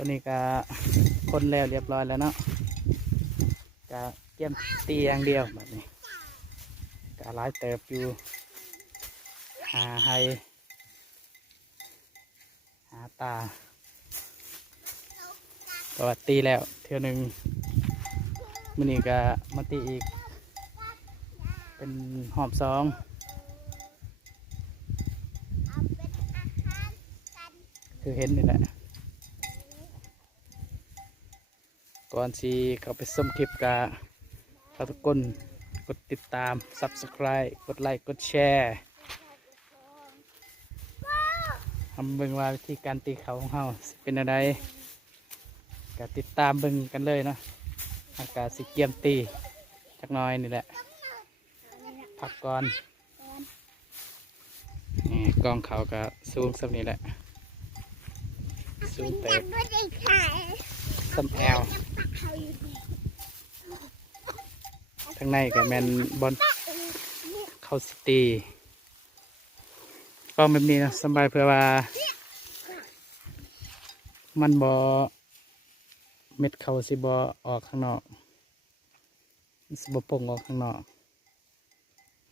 ตัวนี้ก็คนแล้วเรียบร้อยแล้วเนาะก็เกี่ยมตีอย่างเดียวแบบนี้ก็หลายเติบอยู่หาไฮหาตาก็ตีแล้วเท่านึงมื้อนี้ก็มาตีอีกเป็นหอบสองคือเห็นนี่แหละก่อนที่เขาไปส้มคลิปกะฝากทุกคนกดติดตาม Subscribe กดไลค์กดแชร์ทำเบิ่งว่าวิธีการตีเขาของเราเป็นอะไรก็ติดตามเบิ่งกันเลยเนาะอากาศสิเกียมตีจักหน้อยนี่แหละพักก่อนนี่กองเขาก็สูงสักนี้แหละสูงเติบซ้ำแอลทั้งในก็แมนบอลเข้าซิตี้ก็มันมีสบายเพื่อว่ามันบอเม็ดเขาสิบอออกข้างนอกสิบป่งออกข้างนอก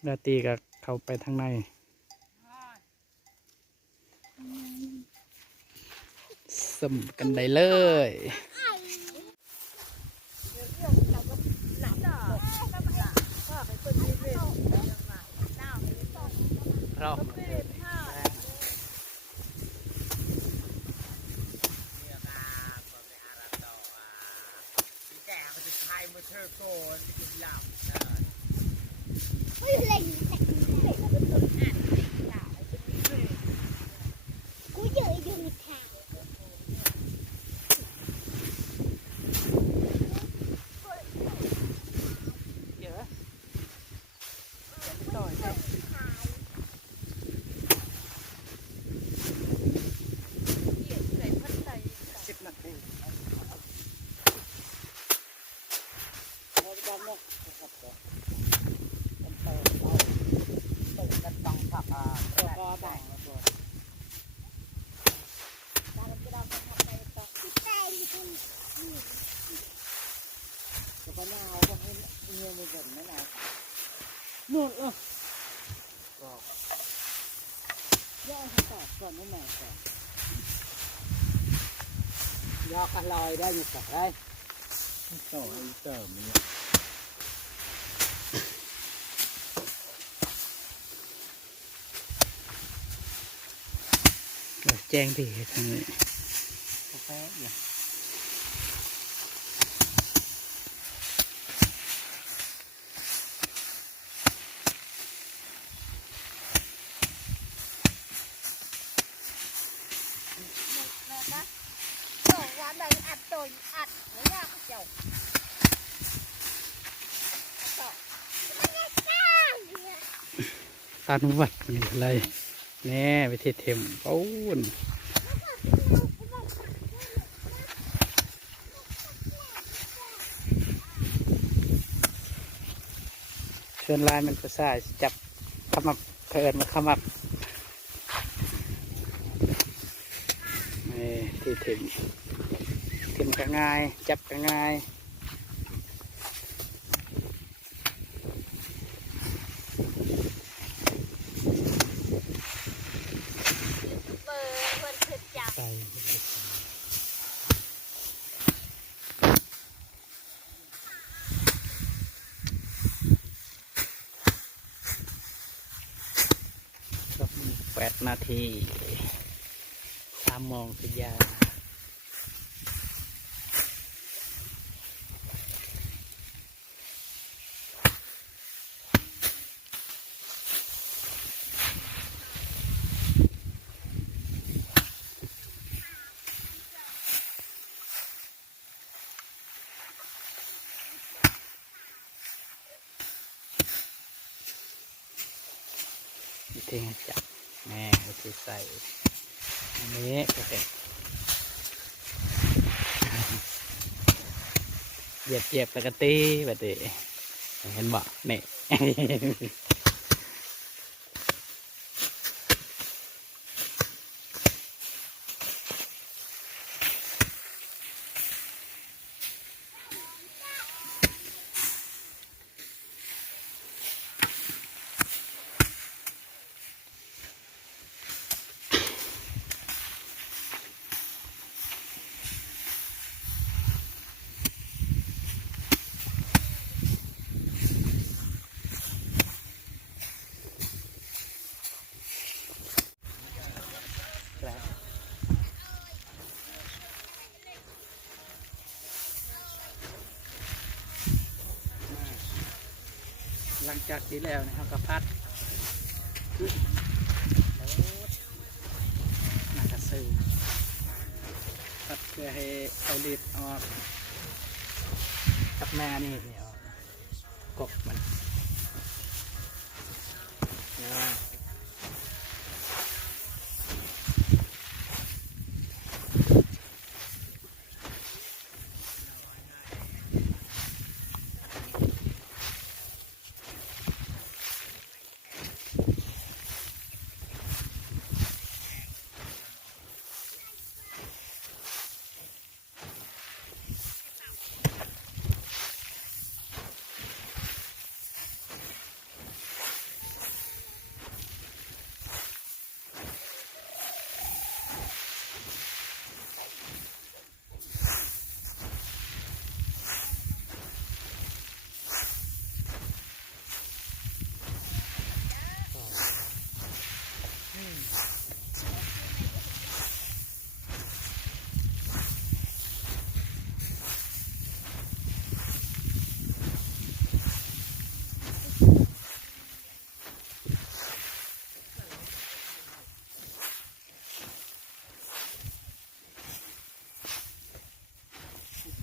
แล้วตีกับเขาไปทางในสมกันได้เลยเรานู่นย่อให้ตอบก่อนไม่แม่ก่อนย่อกันลอยได้อยู่กับได้ต่อเติมนี่แจ้งที่ทางนี้กาแฟเนี่ยตานวัดนี่อะไรแน่ไปเทเทมปูนเชิญลายมันก็สายจับขมับเกิดมาขมับนี่ที่เทมก็ง่ายจับก็ง่าย8 นาที3 โมงสุดยาเท่งจับแม่ก็จะใส่อันนี้ก็เสร็จเหยียบแล้วก็ตีแบบนี้เห็นบ่เนี่ย หลังจากที่แล้วนะครับก็พัดแล้วน่ากระสือพัดเพื่อให้เอาลีดออกกับแม่นี่เนี่ยกบมันนะ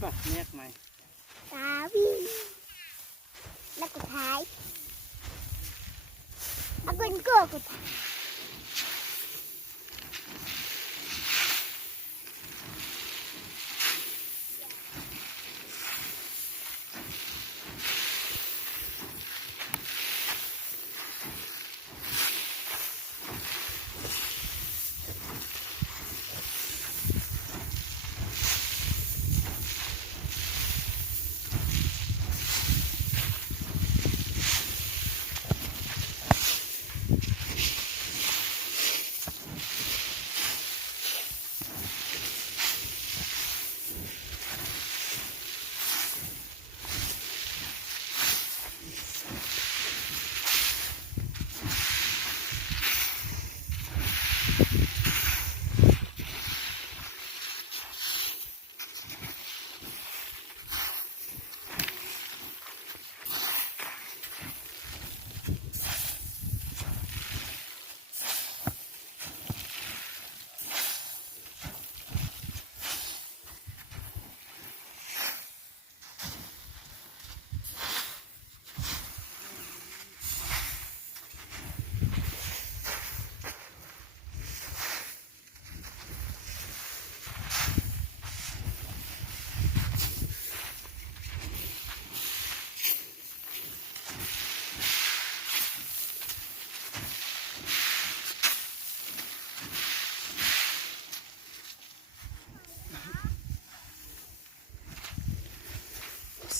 ปักแยกไหมตาวิ่งแล้วก็ท้ายแล้วก็เกลือก็ท้าย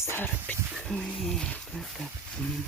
สารพิษนี่นะครับนี่